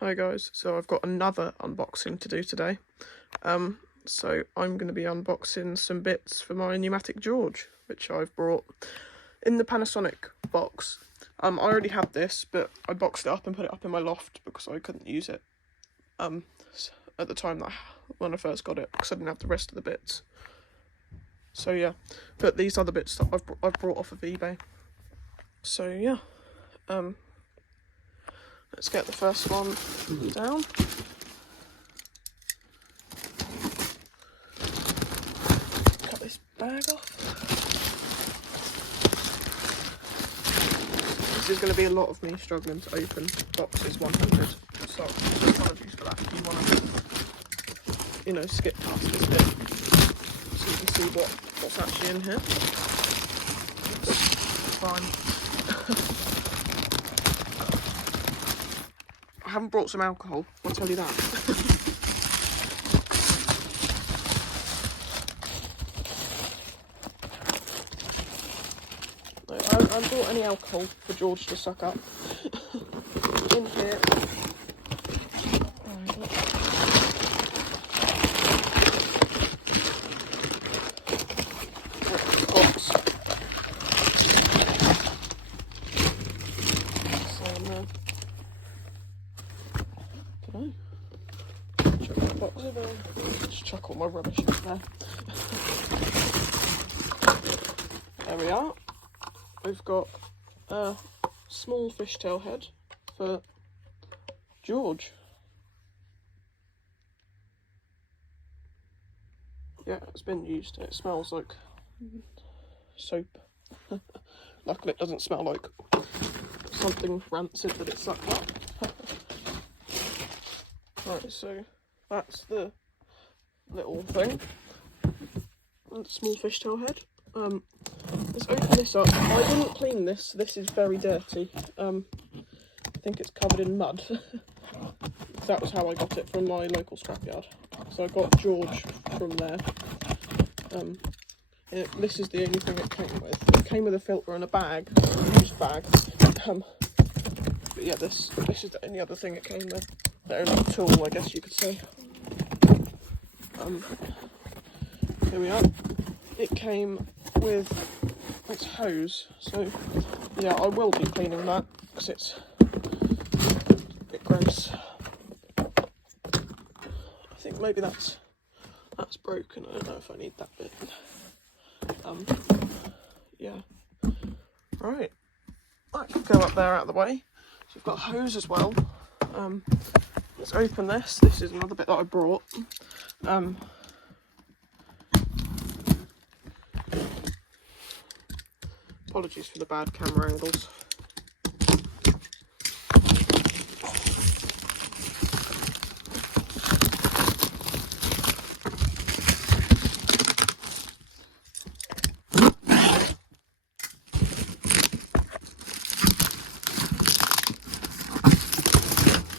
Hi guys, so I've got another unboxing to do today. So I'm going to be unboxing some bits for my Numatic George, which I've brought in the Panasonic box. I already had this, but I boxed it up and put it up in my loft because I couldn't use it at the time when I first got it, because I didn't have the rest of the bits. So yeah, but these are the bits that I've brought off of eBay. So yeah, let's get the first one down. Cut this bag off. This is going to be a lot of me struggling to open boxes 100. So apologies for that. If you want to, skip past this bit so you can see what's actually in here. It's fine. I haven't brought some alcohol, I'll tell you that. No, I haven't brought any alcohol for George to suck up. In here, box. Chuck that box in there. Just chuck all my rubbish in there. There we are. We've got a small fishtail head for George. Yeah, it's been used. It smells like soap. Luckily it doesn't smell like something rancid that it sucked up. Right, so that's the little thing. And the small fishtail head. Let's open this up. I didn't clean this. This is very dirty. I think it's covered in mud. That was how I got it from my local scrapyard. So I got George from there. This is the only thing it came with. It came with a filter and a bag, a used bag. But yeah, this is the only other thing it came with. The only tool, I guess you could say. Here we are. It came with its hose, so yeah, I will be cleaning that because it's a bit gross. I think maybe that's broken. I don't know if I need that bit. Yeah. Right. That could go up there out of the way. So we've got a hose as well. Let's open this. This is another bit that I brought. Apologies for the bad camera angles.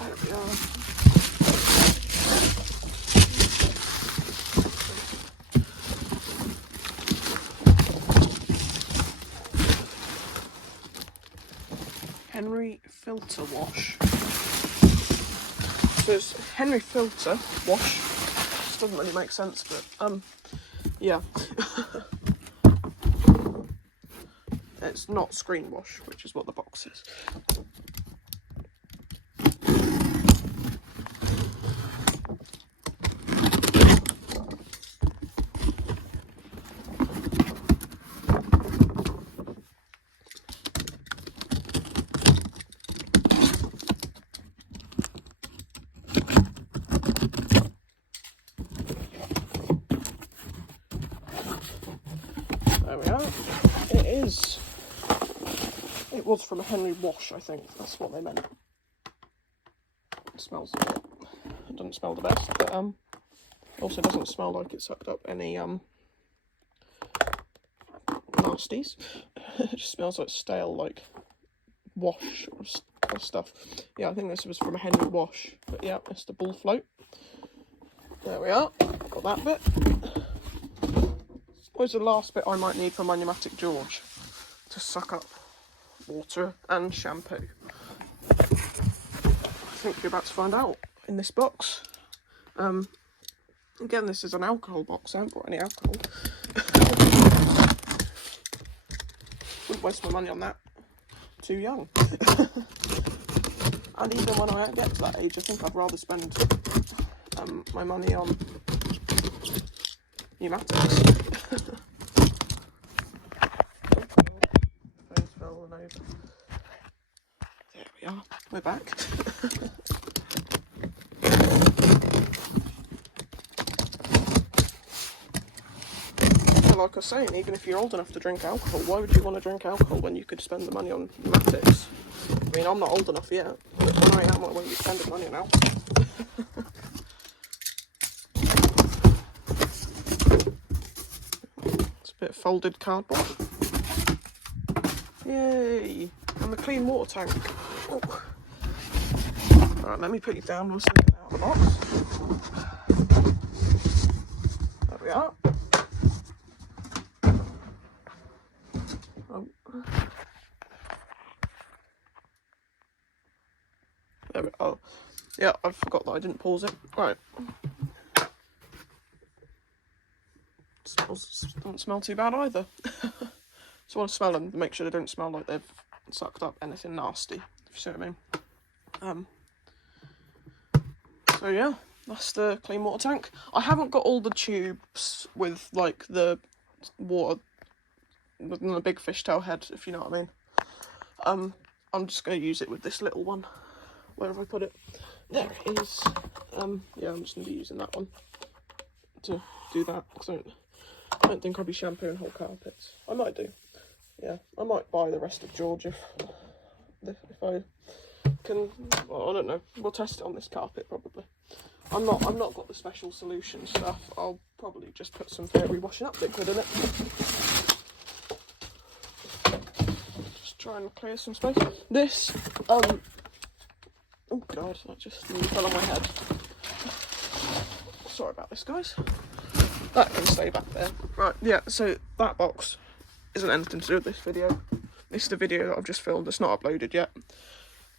There we are. Henry filter wash. So it's Henry filter wash. This doesn't really make sense, but yeah. It's not screen wash, which is what the box is. There we are. It was from a Henry wash, I think. That's what they meant. It smells it doesn't smell the best, but also doesn't smell like it sucked up any nasties. It just smells like stale, like wash or stuff. Yeah, I think this was from a Henry wash. But yeah, it's the ball float. There we are. Got that bit. Where's the last bit I might need for my Numatic George? To suck up water and shampoo. I think you're about to find out in this box. Again, this is an alcohol box. I haven't bought any alcohol. Wouldn't waste my money on that. Too young. And even when I get to that age, I think I'd rather spend my money on pneumatics. Phone's fallen over. There we are. We're back. Like I was saying, even if you're old enough to drink alcohol, why would you want to drink alcohol when you could spend the money on pneumatics? I mean, I'm not old enough yet, but when I am, I won't be spending money on alcohol. It's a bit of folded cardboard. Yay! And the clean water tank. Oh. Alright, let me put you down once I get it out of the box. There we are. There we go. Yeah, I forgot that I didn't pause it. Right. Doesn't smell too bad either. So I want to smell them, make sure they don't smell like they've sucked up anything nasty, if you see what I mean. So yeah, that's the clean water tank. I haven't got all the tubes with like the water, the big fishtail head, if you know what I mean. I'm just going to use it with this little one. Where have I put it? There it is. Yeah, I'm just going to be using that one to do that, because I don't think I'll be shampooing whole carpets. I might do. Yeah, I might buy the rest of George if I can. Well, I don't know. We'll test it on this carpet probably. I'm not got the special solution stuff. I'll probably just put some fairy washing up liquid in it. Just try and clear some space. This oh god, that just fell on my head. Sorry about this, guys. That can stay back there. Right, yeah, so that box isn't anything to do with this video. This is the video that I've just filmed. It's not uploaded yet.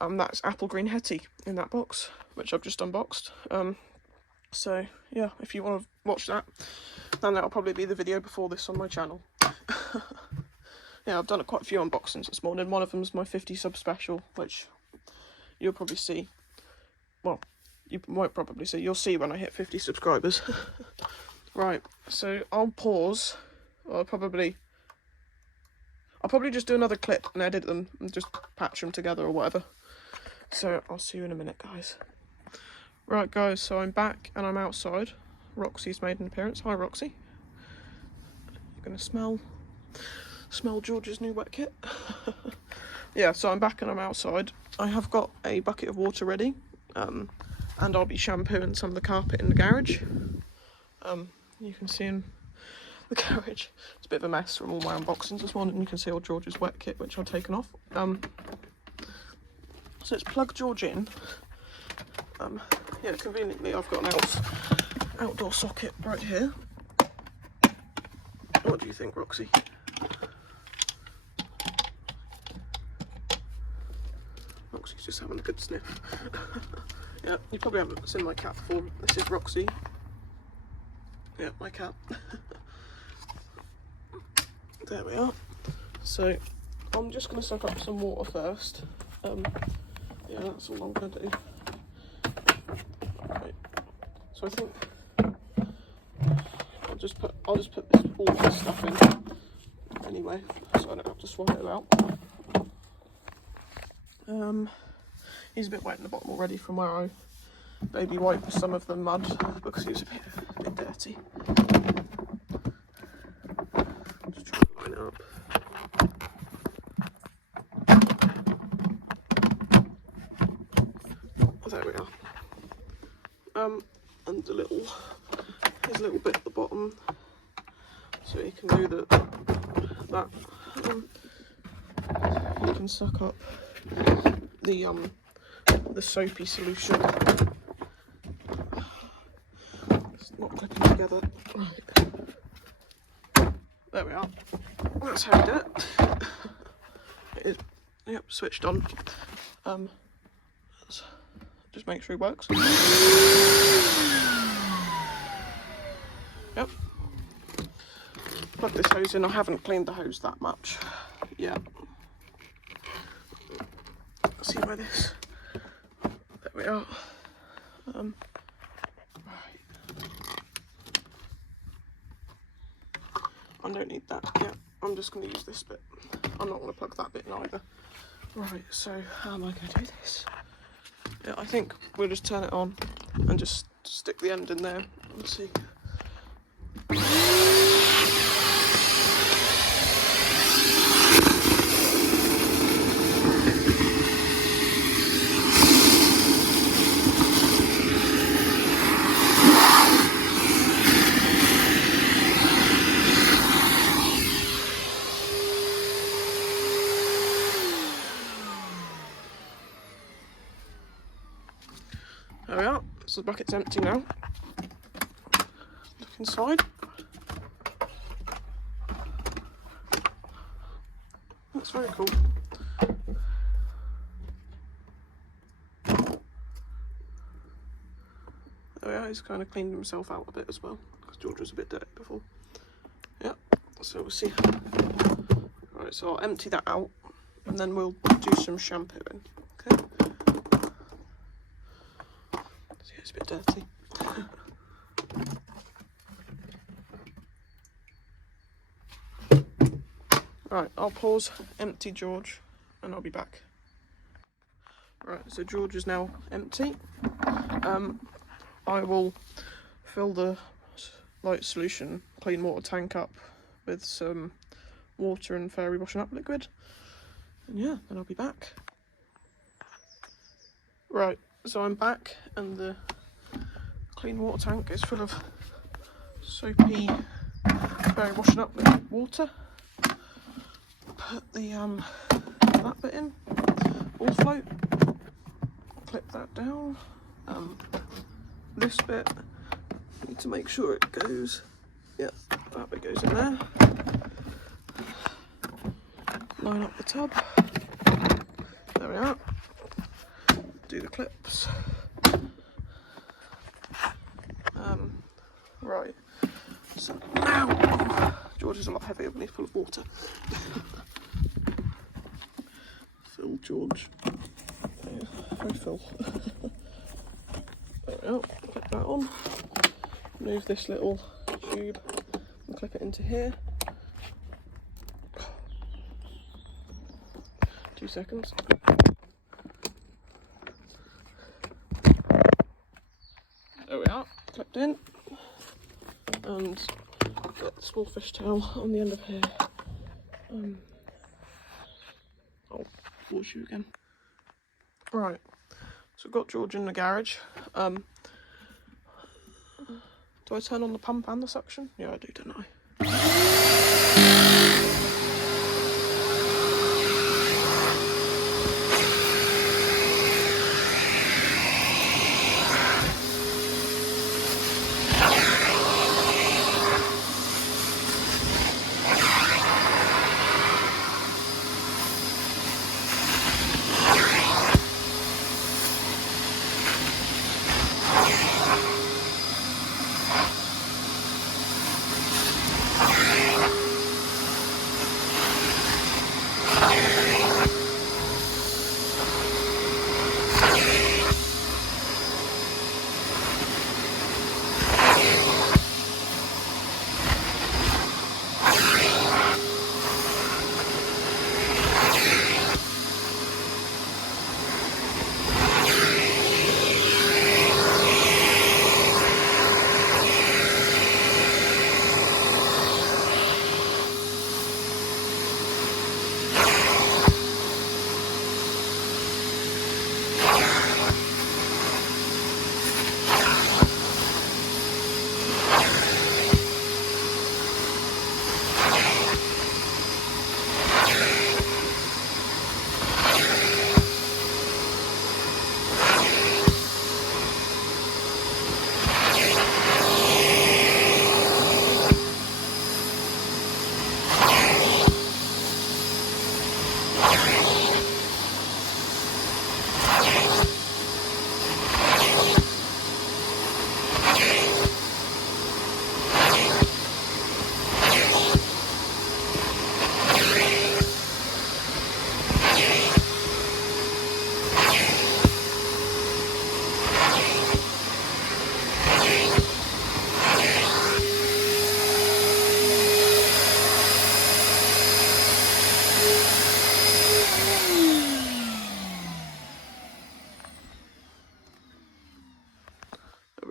That's apple green Hetty in that box, which I've just unboxed. So yeah, if you want to watch that, then that'll probably be the video before this on my channel. Yeah, I've done quite a few unboxings this morning. One of them's my 50 sub special, which you'll probably see. Well, you won't probably see. You'll see when I hit 50 subscribers. Right, so I'll pause. I'll probably just do another clip and edit them and just patch them together or whatever. So I'll see you in a minute, guys. Right, guys, so I'm back and I'm outside. Roxy's made an appearance. Hi, Roxy. You're gonna smell George's new wet kit. Yeah, so I'm back and I'm outside. I have got a bucket of water ready, and I'll be shampooing some of the carpet in the garage. You can see in the garage, it's a bit of a mess from all my unboxings this morning. You can see all George's wet kit, which I've taken off. So let's plug George in. Yeah, conveniently I've got an outdoor socket right here. What do you think, Roxy? Roxy's just having a good sniff. Yeah, you probably haven't seen my cat before. This is Roxy. Yeah, my cat. There we are. So I'm just going to suck up some water first. Yeah, that's all I'm going to do. Right. So I think I'll just put all this stuff in anyway, so I don't have to swallow it out. He's a bit wet in the bottom already from where I baby wiped some of the mud because he was a bit dirty. Just try and line it up. There we are. And his little bit at the bottom, so he can do that. He can suck up the soapy solution. It's not clipping together. Right. There we are. That's how we do it. It is, yep, switched on. just make sure he works. Yep. Plug this hose in. I haven't cleaned the hose that much yet. See where this. There we are. Right. I don't need that yet. I'm just going to use this bit. I'm not going to plug that bit in either. Right, so how am I going to do this? Yeah, I think we'll just turn it on and just stick the end in there and see. There we are, so the bucket's empty now. Look inside. That's very cool. There we are, he's kind of cleaned himself out a bit as well, because George was a bit dirty before. Yeah, so we'll see. Right, so I'll empty that out, and then we'll do some shampooing, okay? See, it's a bit dirty. Right, I'll pause, empty George, and I'll be back. Right, so George is now empty. I will fill the light solution clean water tank up with some water and fairy washing up liquid. And yeah, then I'll be back. Right, so I'm back and the clean water tank is full of soapy fairy washing up liquid water. Put the that bit in, all float, clip that down. This bit, I need to make sure it goes, yep, that bit goes in there. Line up the tub, there we are, do the clips. Right, so now, George is a lot heavier when he's full of water. Fill George, very full. There we are, clip that on, move this little tube and clip it into here. 2 seconds. There we are, clipped in. And get the small fish towel on the end of here. I'll wash you again. Right, so I've got George in the garage. Do I turn on the pump and the suction? Yeah, I do, don't I?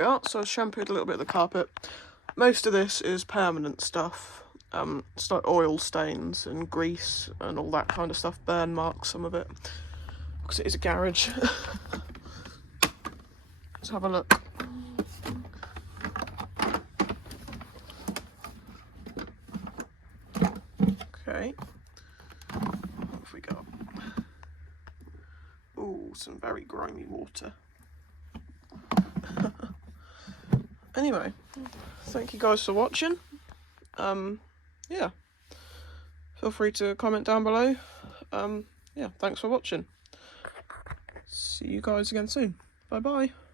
we are. So I shampooed a little bit of the carpet. Most of this is permanent stuff. It's like oil stains and grease and all that kind of stuff. Burn marks, some of it, because it is a garage. Let's have a look. Okay. What have we got? Ooh, some very grimy water. Anyway, thank you guys for watching. Yeah, feel free to comment down below. Yeah, thanks for watching. See you guys again soon. Bye bye.